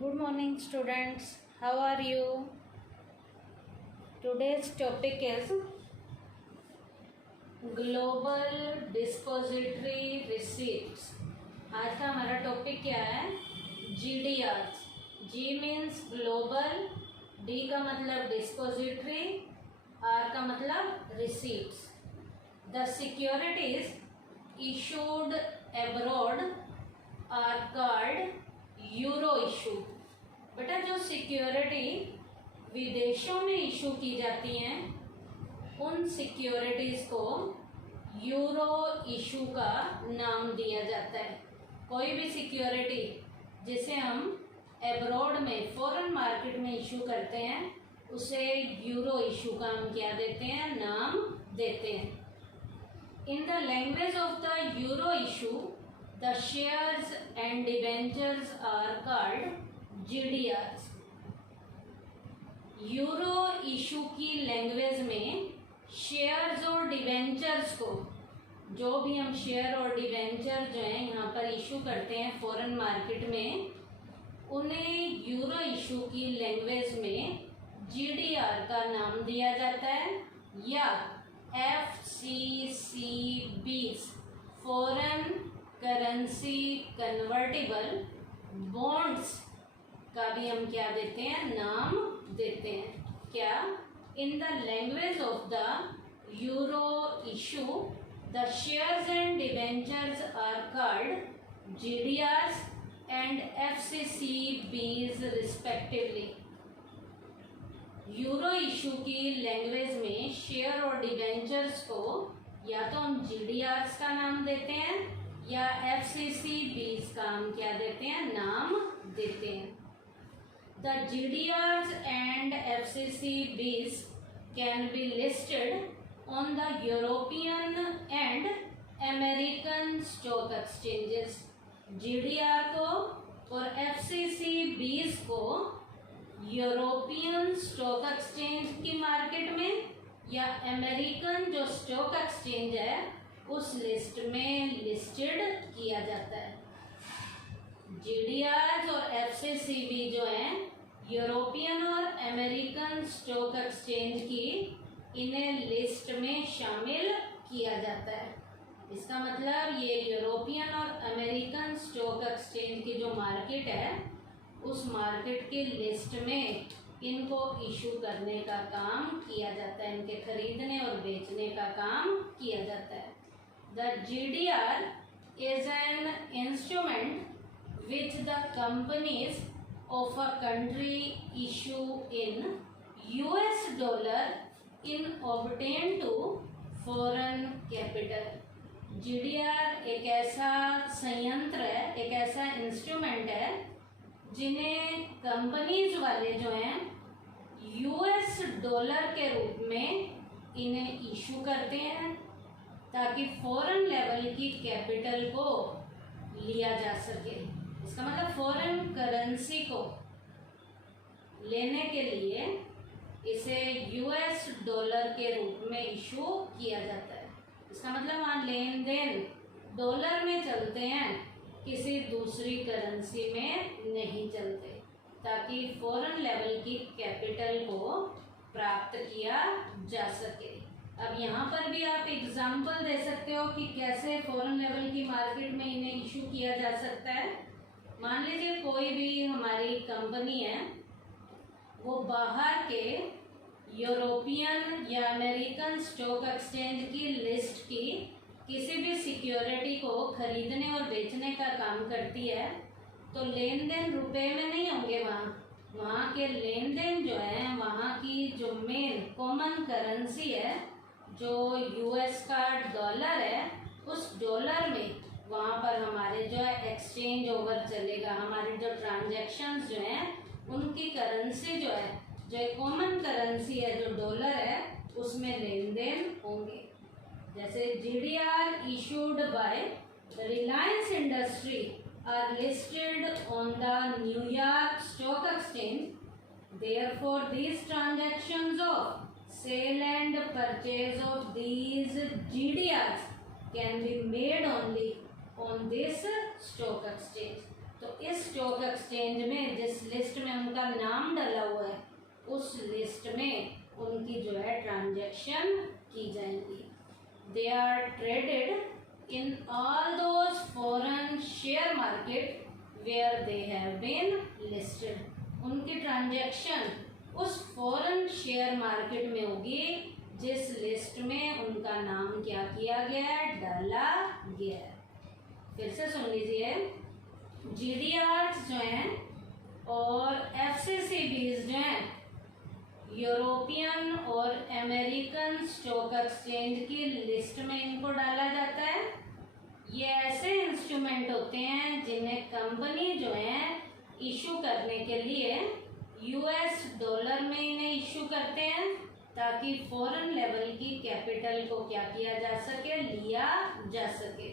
Good morning, students. How are you? Today's topic is Global Depository Receipts. आज का हमारा topic क्या है? GDRs. G means global, D का मतलब डिस्पोजिटरी, R का मतलब receipts. The securities issued abroad are called euro issue. बेटा जो सिक्योरिटी विदेशों में इशू की जाती हैं उन सिक्योरिटीज को यूरो इशू का नाम दिया जाता है. कोई भी सिक्योरिटी जिसे हम एब्रॉड में फॉरेन मार्केट में इशू करते हैं उसे यूरो इशू का हम क्या देते हैं, नाम देते हैं. इन the language of the euro issue the shares and debentures are called GDRs. Euro issue की लैंग्वेज में शेयर्स और डिवेंचर्स को, जो भी हम शेयर और डिवेंचर जो है यहाँ पर इशू करते हैं फॉरेन मार्केट में, उन्हें यूरो इशू की लैंग्वेज में GDR का नाम दिया जाता है या FCCBs foreign currency convertible bonds का भी हम क्या देते हैं, नाम देते हैं. क्या? In the language of the euro issue the shares and debentures are called GDRs and FCCBs respectively. Euro issue की लैंग्वेज में शेयर और डिवेंचर्स को या तो हम GDRs का नाम देते हैं या FCCBs का हम क्या देते हैं, नाम देते हैं. The GDRs and FCCBs can be listed on the European and American stock exchanges. GDR को और FCCBs को यूरोपियन स्टॉक एक्सचेंज की मार्केट में या अमेरिकन जो स्टॉक एक्सचेंज है उस लिस्ट में लिस्टेड किया जाता है. GDRs और FCCB जो हैं यूरोपियन और अमेरिकन स्टॉक एक्सचेंज की, इन्हें लिस्ट में शामिल किया जाता है. इसका मतलब ये यूरोपियन और अमेरिकन स्टॉक एक्सचेंज की जो मार्केट है उस मार्केट की लिस्ट में इनको इशू करने का काम किया जाता है, इनके खरीदने और बेचने का काम किया जाता है. The GDR is an instrument which the companies of a country issue in US dollar in obtain to foreign capital. GDR एक ऐसा संयंत्र है, एक ऐसा इंस्ट्रूमेंट है जिन्हें कंपनीज वाले जो हैं US डॉलर के रूप में इन्हें इशू करते हैं ताकि फॉरेन लेवल की कैपिटल को लिया जा सके. इसका मतलब फॉरेन करेंसी को लेने के लिए इसे US डॉलर के रूप में इशू किया जाता है. इसका मतलब वहाँ लेन देन डॉलर में चलते हैं, किसी दूसरी करेंसी में नहीं चलते, ताकि फॉरेन लेवल की कैपिटल को प्राप्त किया जा सके. अब यहाँ पर भी आप एग्जाम्पल दे सकते हो कि कैसे फॉरेन लेवल की मार्केट में इन्हें इशू किया जा सकता है. मान लीजिए कोई भी हमारी कंपनी है, वो बाहर के यूरोपियन या अमेरिकन स्टॉक एक्सचेंज की लिस्ट की किसी भी सिक्योरिटी को खरीदने और बेचने का काम करती है, तो लेन देन रुपए में नहीं होंगे. वहाँ के लेन देन जो है, वहाँ की जो मेन कॉमन करेंसी है जो US का डॉलर है, उस डॉलर में वहाँ पर हमारे जो है एक्सचेंज ओवर चलेगा. हमारे जो ट्रांजैक्शंस जो हैं उनकी करेंसी जो है, जो कॉमन करेंसी है जो डॉलर है, उसमें लेन देन होंगे. जैसे GDR issued by Reliance industry are listed on the New York stock exchange. Therefore these transactions of sale and purchase of these GDRs can be made only on this stock exchange. तो इस stock exchange में जिस list में उनका नाम डला हुआ है उस लिस्ट में उनकी जो है ट्रांजैक्शन की जाएंगी। They are traded in all those foreign share market where they have been listed. उनकी ट्रांजैक्शन उस फॉरेन शेयर मार्केट में होगी जिस लिस्ट में उनका नाम क्या किया गया है, डाला गया है। फिर से सुन लीजिए, जीडीआर्स जो हैं और एफसीसीबीज जो हैं यूरोपियन और अमेरिकन स्टॉक एक्सचेंज की लिस्ट में इनको डाला जाता है। ये ऐसे इंस्ट्रूमेंट होते हैं जिन्हें कंपनी जो है इशू करने के लिए यूएस डॉलर में इन्हें इशू करते हैं ताकि फॉरेन लेवल की कैपिटल को क्या किया जा सके, लिया जा सके।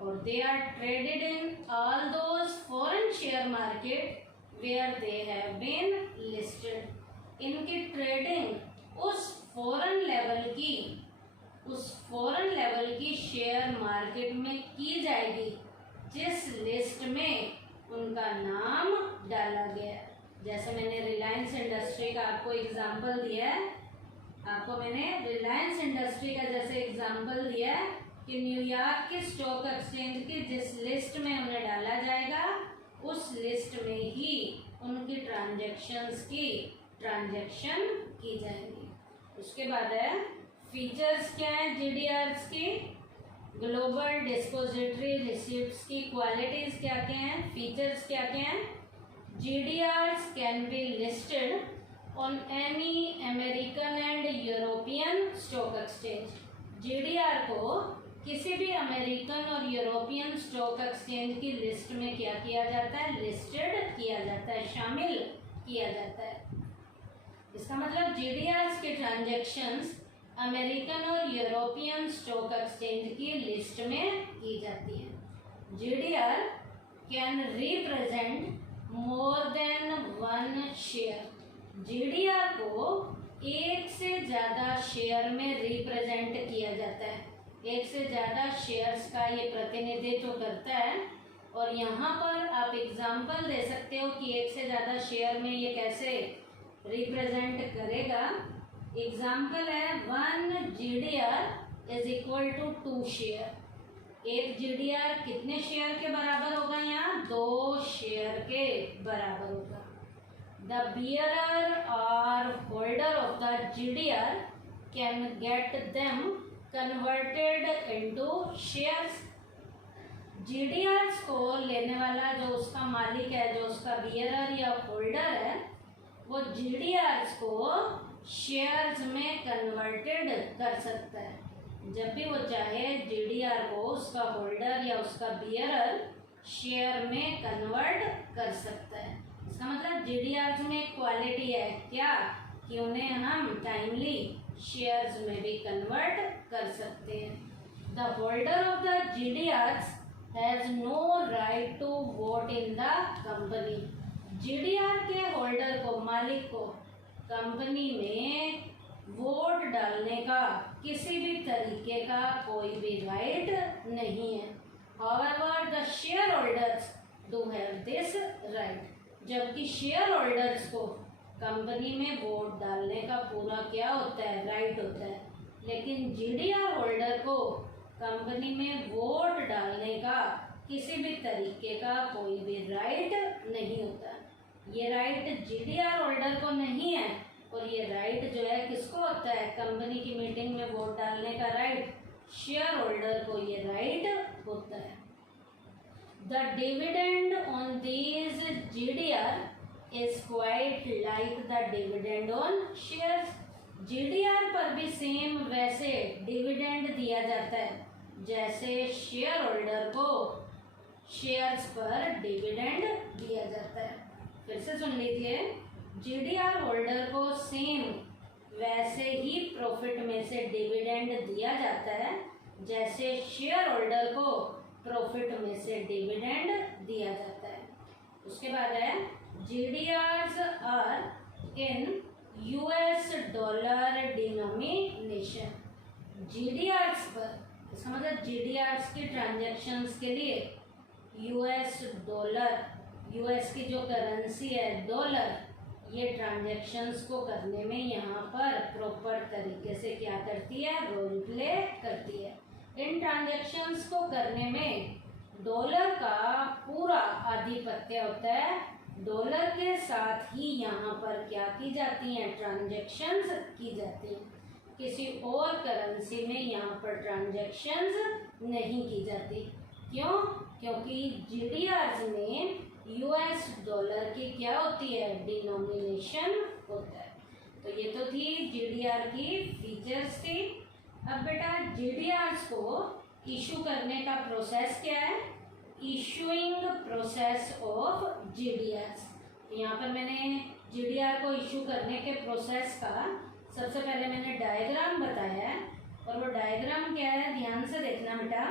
और they are traded in all those foreign share market where they have been listed. इनकी ट्रेडिंग उस फॉरेन लेवल की शेयर मार्केट में की जाएगी जिस लिस्ट में उनका नाम डाला गया है। जैसे मैंने रिलायंस इंडस्ट्री का आपको एग्जांपल दिया है, आपको मैंने रिलायंस इंडस्ट्री का जैसे एग्जांपल दिया है कि न्यूयॉर्क की स्टॉक एक्सचेंज की जिस लिस्ट में उन्हें डाला जाएगा उस लिस्ट में ही उनकी ट्रांजैक्शन की जाएंगी। उसके बाद है फीचर्स क्या है जीडीआर्स की, ग्लोबल डिस्पोजिटरी रिसीप्ट्स की क्वालिटीज क्या क्या हैं, फीचर्स क्या क्या हैं। GDRs can be listed on any American and European stock exchange. GDR को किसी भी अमेरिकन और यूरोपियन स्टॉक एक्सचेंज की लिस्ट में क्या किया जाता है, लिस्टेड किया जाता है, शामिल किया जाता है। इसका मतलब जीडीआर्स के ट्रांजैक्शंस अमेरिकन और यूरोपियन स्टॉक एक्सचेंज की लिस्ट में की जाती है। GDR can represent more than one share. GDR को एक से ज़्यादा शेयर में रिप्रेजेंट किया जाता है, एक से ज़्यादा शेयर्स का ये प्रतिनिधित्व करता है। और यहाँ पर आप एग्जाम्पल दे सकते हो कि एक से ज़्यादा शेयर में ये कैसे रिप्रेजेंट करेगा। एग्जाम्पल है 1 GDR is equal to 2 share. एक जीडीआर कितने शेयर के बराबर होगा, यहाँ 2 शेयर के बराबर होगा। द बियरर और holder of the GDR can get them converted into shares. GDRs को लेने वाला जो उसका मालिक है, जो उसका बियरर या होल्डर है, वो जीडीआर्स को शेयर्स में कन्वर्टेड कर सकता है। जब भी वो चाहे जीडीआर को उसका होल्डर या उसका बियरर शेयर में कन्वर्ट कर सकता है। इसका मतलब जीडीआर्स में एक क्वालिटी है क्या, कि उन्हें हम टाइमली शेयर्स में भी कन्वर्ट कर सकते हैं। The holder of the GDRs has no right to vote in the company. GDR के होल्डर को, मालिक को कंपनी में वोट डालने का किसी भी तरीके का कोई भी राइट नहीं है। However, the shareholders do have this right। जबकि शेयर होल्डर्स को कंपनी में वोट डालने का पूरा क्या होता है, राइट होता है। लेकिन जीडीआर होल्डर को कंपनी में वोट डालने का किसी भी तरीके का कोई भी राइट नहीं होता। ये राइट जीडीआर होल्डर को नहीं है, और ये राइट जो है किसको होता है, कंपनी की मीटिंग में वोट डालने का राइट शेयर होल्डर को ये राइट होता है। The dividend on these GDR is quite like the dividend on shares. GDR पर भी सेम वैसे डिविडेंड दिया जाता है जैसे शेयर होल्डर को शेयर्स पर डिविडेंड दिया जाता है। फिर से सुन लीजिए, जीडीआर होल्डर को सेम वैसे ही प्रॉफिट में से डिविडेंड दिया जाता है जैसे शेयर होल्डर को प्रॉफिट में से डिविडेंड दिया जाता है। उसके बाद है GDRs are in US dollar denomination. GDRs पर, इसका मतलब जीडीआर्स की ट्रांजैक्शंस के लिए यूएस डॉलर, यूएस की जो करेंसी है डॉलर, ये ट्रांजैक्शंस को करने में यहाँ पर प्रॉपर तरीके से क्या करती है, रोल प्ले करती है। इन ट्रांजैक्शंस को करने में डॉलर का पूरा आधिपत्य होता है, डॉलर के साथ ही यहाँ पर क्या की जाती हैं, ट्रांजैक्शंस की जाती हैं। किसी और करेंसी में यहाँ पर ट्रांजैक्शंस नहीं की जाती। क्यों? क्योंकि जीडीआर में यूएस डॉलर की क्या होती है, डिनोमिनेशन होता है। तो ये तो थी जीडीआर की फीचर्स थी। अब बेटा जीडीआर को इशू करने का प्रोसेस क्या है, इशूइंग प्रोसेस ऑफ जीडीआर। यहाँ पर मैंने जीडीआर को इशू करने के प्रोसेस का सबसे पहले मैंने डायग्राम बताया है, और वो डायग्राम क्या है ध्यान से देखना बेटा।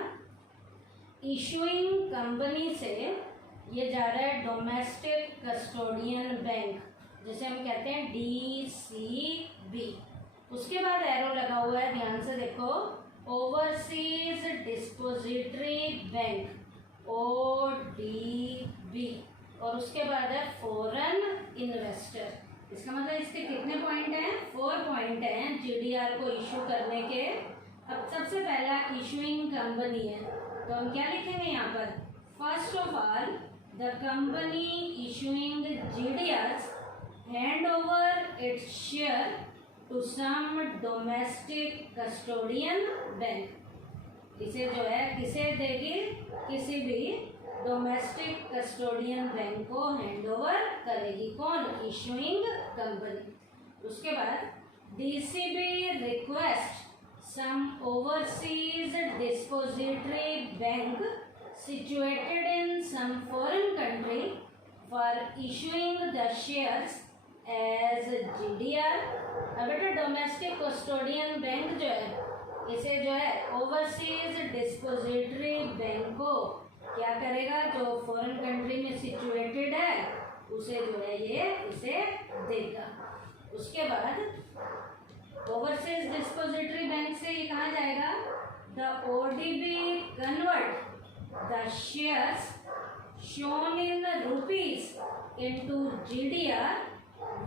इशूइंग कंपनी से ये जा रहा है डोमेस्टिक कस्टोडियन बैंक, जिसे हम कहते हैं DCB। उसके बाद एरो लगा हुआ है, ध्यान से देखो, ओवरसीज डिस्पोजिटरी बैंक ODB, और उसके बाद है फॉरेन इन्वेस्टर। इसका मतलब इसके कितने पॉइंट हैं, 4 पॉइंट हैं जीडीआर को इशू करने के। अब सबसे पहला इशूइंग कंपनी है, तो हम क्या लिखेंगे यहाँ पर, first of all the company issuing GDR hand over its share to some domestic custodian bank. इसे जो है किसे देगी, किसी भी डोमेस्टिक कस्टोडियन बैंक को हैंड ओवर करेगी। कौन, इशूइंग कंपनी। उसके बाद DCB request some overseas depository bank situated in some foreign country for issuing the shares as GDR। अब बेटा डोमेस्टिक कस्टोडियन बैंक जो है, इसे जो है ओवरसीज डिस्पोजिटरी बैंक को क्या करेगा, जो फॉरेन कंट्री में सिचुएटेड है उसे जो है ये इसे देगा। उसके बाद ओवरसीज डिस्पोजिटरी बैंक से ये कहाँ जाएगा, the ODB convert the shares shown in rupees into GDR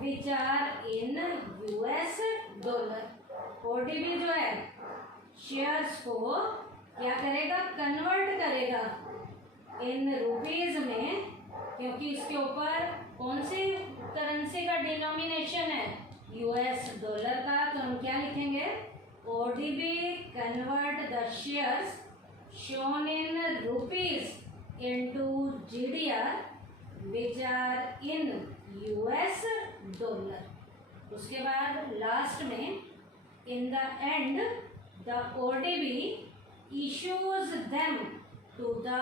which are in US dollar। ODB जो है शेयर्स को क्या करेगा, कन्वर्ट करेगा इन रुपीज में, क्योंकि इसके ऊपर कौन सी करेंसी का डिनोमिनेशन है, US डॉलर का। तो हम क्या लिखेंगे, ODB convert the shares shown in rupees into GDR which are in US dollar। उसके बाद लास्ट में in the end the ODB issues them to the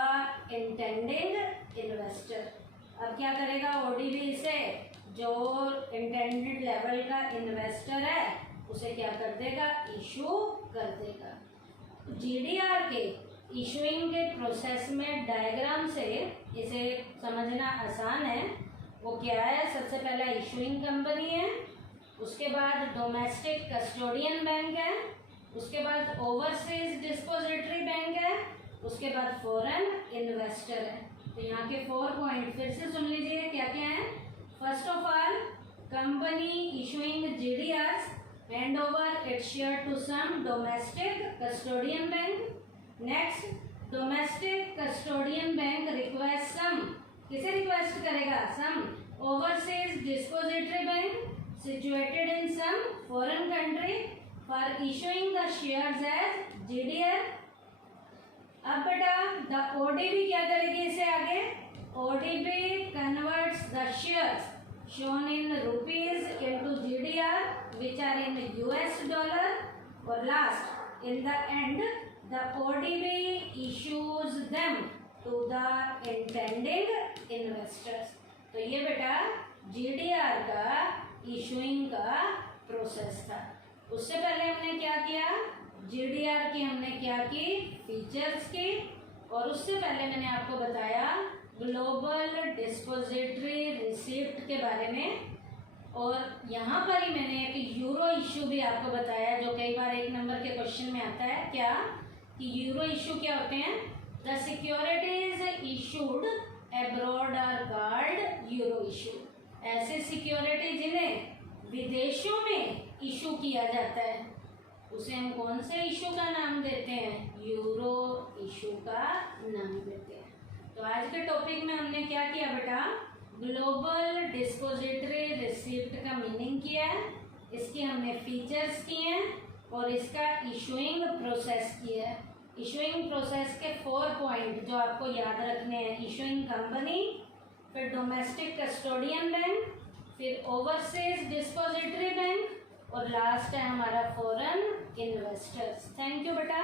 intending investor। अब क्या करेगा ODB से, जो इंटेंडेड लेवल का इन्वेस्टर है उसे क्या कर देगा, इशू कर देगा। जीडीआर के इशूइंग के प्रोसेस में डायग्राम से इसे समझना आसान है। वो क्या है, सबसे पहला इशूइंग कंपनी है, उसके बाद डोमेस्टिक कस्टोडियन बैंक है, उसके बाद ओवरसीज डिस्पोजिटरी बैंक है, उसके बाद फॉरेन इन्वेस्टर है। तो यहाँ के 4 पॉइंट फिर से सुन लीजिए क्या क्या है। First of all company issuing GDR hand over its share to some domestic custodian bank. Next, domestic custodian bank request some, किसे रिक्वेस्ट करेगा, some overseas depository bank situated in some foreign country for issuing the shares as GDR. अब बेटा the ODB क्या करेगी इसे आगे, ODB converts the shares shown in rupees into GDR which are in US dollar। और last in the end the ODB issues them to the intending investors। तो ये बेटा GDR का इशूइंग का प्रोसेस था। उससे पहले हमने क्या किया, GDR की हमने क्या की, फीचर्स की, और उससे पहले मैंने आपको बताया ग्लोबल डिस्पोजिटरी रिसिप्ट के बारे में। और यहाँ पर ही मैंने एक यूरो इशू भी आपको बताया, जो कई बार 1 नंबर के क्वेश्चन में आता है। क्या कि यूरो इशू क्या होते हैं, the securities issued abroad are called euro issue. ऐसे सिक्योरिटी जिन्हें विदेशों में इशू किया जाता है उसे हम कौन से इशू का नाम देते हैं? यूरो इशू का नाम देते हैं। तो आज के टॉपिक में हमने क्या किया बेटा? ग्लोबल डिस्पोजिटरी रिसिप्ट का मीनिंग किया है, इसकी हमने फीचर्स किए हैं और इसका इशूइंग प्रोसेस किया है। इशूइंग प्रोसेस के 4 पॉइंट जो आपको याद रखने हैं: इशूइंग कंपनी, फिर डोमेस्टिक कस्टोडियन बैंक, फिर ओवरसीज डिस्पोजिटरी बैंक और लास्ट है हमारा फॉरेन इन्वेस्टर्स। थैंक यू बेटा।